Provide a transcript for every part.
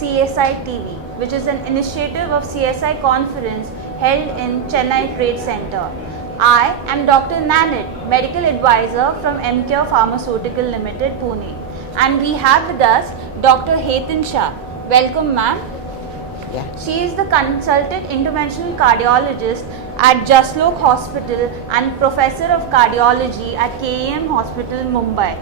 CSI TV, which is an initiative of CSI conference held in Chennai Trade Center. I am Dr. Nanit, Medical Advisor from EMCURE Pharmaceutical Limited, Pune. And we have with us Dr. Hetan Shah. Welcome, ma'am. Yeah. She is the consultant interventional cardiologist at Jaslok Hospital and professor of cardiology at KEM Hospital, Mumbai.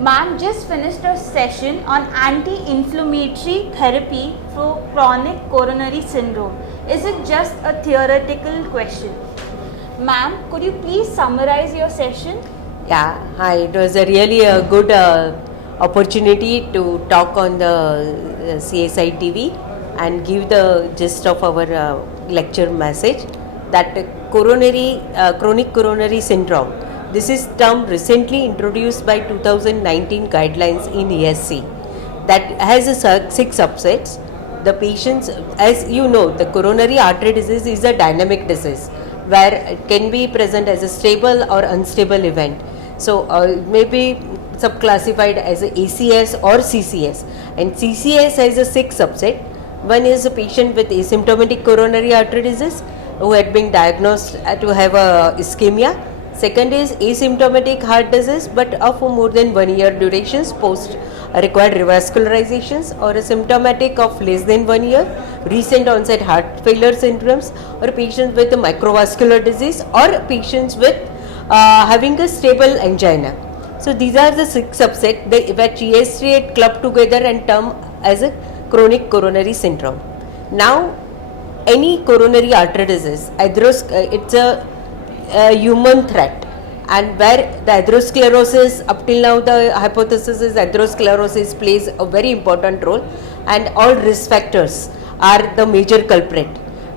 Ma'am just finished a session on anti-inflammatory therapy for chronic coronary syndrome. Is it just a theoretical question? Ma'am, could you please summarize your session? Yeah, hi. It was really a good opportunity to talk on the CSI TV and give the gist of our lecture message that chronic coronary syndrome. This is term recently introduced by 2019 guidelines in ESC that has a 6 subsets. The patients, as you know, the coronary artery disease is a dynamic disease where it can be present as a stable or unstable event. So it may be subclassified as a ACS or CCS, and CCS has a 6 subset. One is a patient with asymptomatic coronary artery disease who had been diagnosed to have a ischemia. Second is asymptomatic heart disease but of more than 1 year durations post required revascularizations, or a symptomatic of less than 1 year, recent onset heart failure syndromes, or patients with a microvascular disease, or patients with having a stable angina. So these are the 6 subsets which ESC had clubbed together and termed as a chronic coronary syndrome. Now, any coronary artery disease, it's a human threat, and where the atherosclerosis, up till now the hypothesis is atherosclerosis plays a very important role, and all risk factors are the major culprit.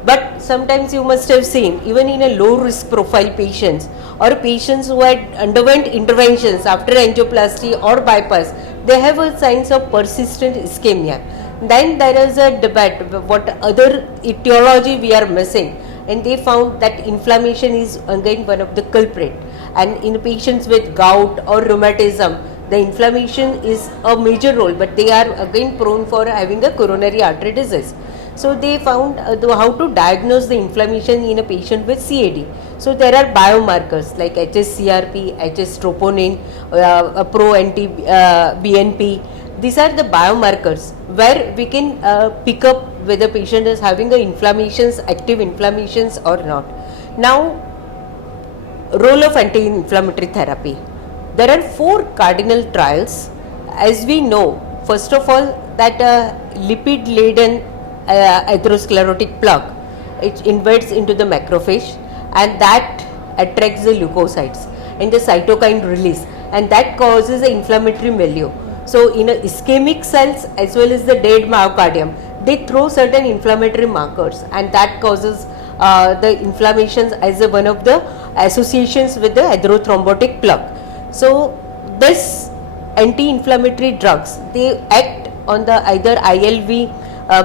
But sometimes you must have seen, even in a low risk profile patients or patients who had underwent interventions after angioplasty or bypass, they have a signs of persistent ischemia. Then there is a debate what other etiology we are missing, and they found that inflammation is again one of the culprit. And in patients with gout or rheumatism, the inflammation is a major role, but they are again prone for having a coronary artery disease. So they found how to diagnose the inflammation in a patient with CAD. So there are biomarkers like HS-CRP, HS-troponin, pro-anti-BNP. These are the biomarkers where we can pick up whether patient is having a inflammations, active inflammations or not. Now, role of anti-inflammatory therapy. There are 4 cardinal trials. As we know, first of all, that lipid-laden atherosclerotic plaque, it invades into the macrophage, and that attracts the leukocytes and the cytokine release, and that causes the inflammatory milieu. So in a ischemic cells as well as the dead myocardium, they throw certain inflammatory markers, and that causes the inflammations as one of the associations with the atherothrombotic plaque. So this anti-inflammatory drugs, they act on the either ILV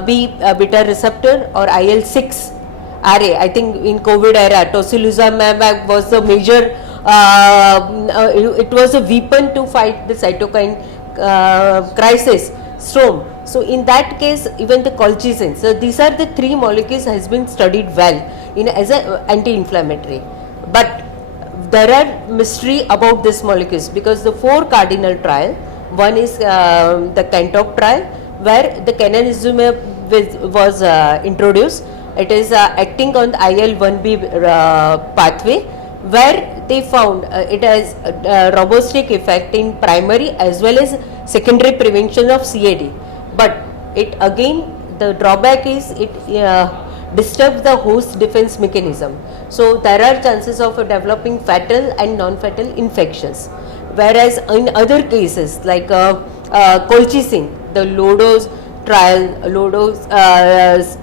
beta receptor or IL-6 RA. I think in COVID era, tocilizumab was the major, it was a weapon to fight the cytokine crisis storm. So in that case, even the colchicine. So these are the 3 molecules has been studied well in as an anti-inflammatory. But there are mystery about these molecules because the 4 cardinal trial. One is the CANTOP trial, where the cananizumab was introduced. It is acting on the IL-1B pathway, where they found it has a robustic effect in primary as well as secondary prevention of CAD. But it again, the drawback is it disturbs the host defense mechanism. So there are chances of developing fatal and non-fatal infections. Whereas in other cases like colchicine, the low-dose trial, low-dose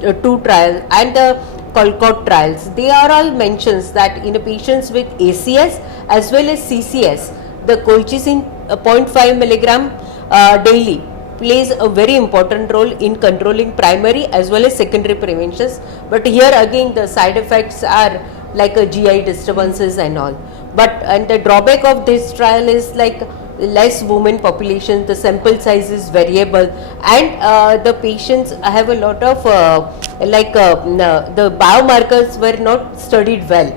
2 trial, and the Colcott trials, they are all mentions that in patients with ACS as well as CCS, the colchicine 0.5 milligram daily plays a very important role in controlling primary as well as secondary preventions. But here again the side effects are like a GI disturbances and all. But and the drawback of this trial is like less women population, the sample size is variable, and the patients have a lot of the biomarkers were not studied well,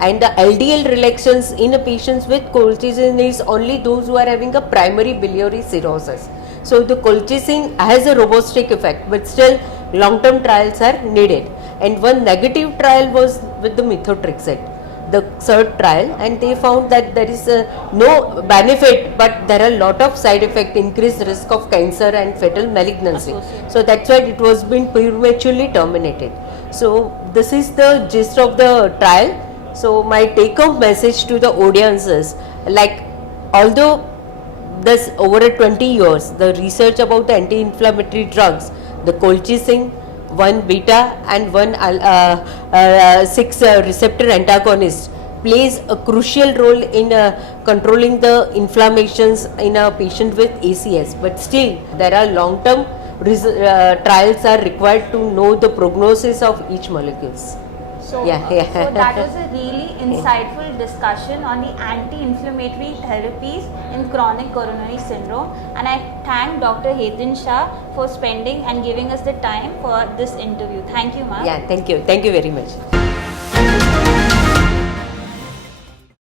and the LDL reductions in a patients with colchicine is only those who are having a primary biliary cirrhosis. So the colchicine has a robustic effect, but still long-term trials are needed. And one negative trial was with the methotrexate, the third trial, and they found that there is no benefit, but there are a lot of side effect, increased risk of cancer and fatal malignancy. So that's why it was been prematurely terminated. So this is the gist of the trial. So my take-home message to the audience is, like, although this over 20 years, the research about the anti-inflammatory drugs, the colchicine, one beta and one 6 receptor antagonist plays a crucial role in controlling the inflammations in a patient with ACS. But still, there are long-term trials are required to know the prognosis of each molecules. So, so that was a really insightful discussion on the anti-inflammatory therapies in chronic coronary syndrome, and I thank Dr. Hetan Shah for spending and giving us the time for this interview. Thank you, ma'am. Yeah, thank you very much.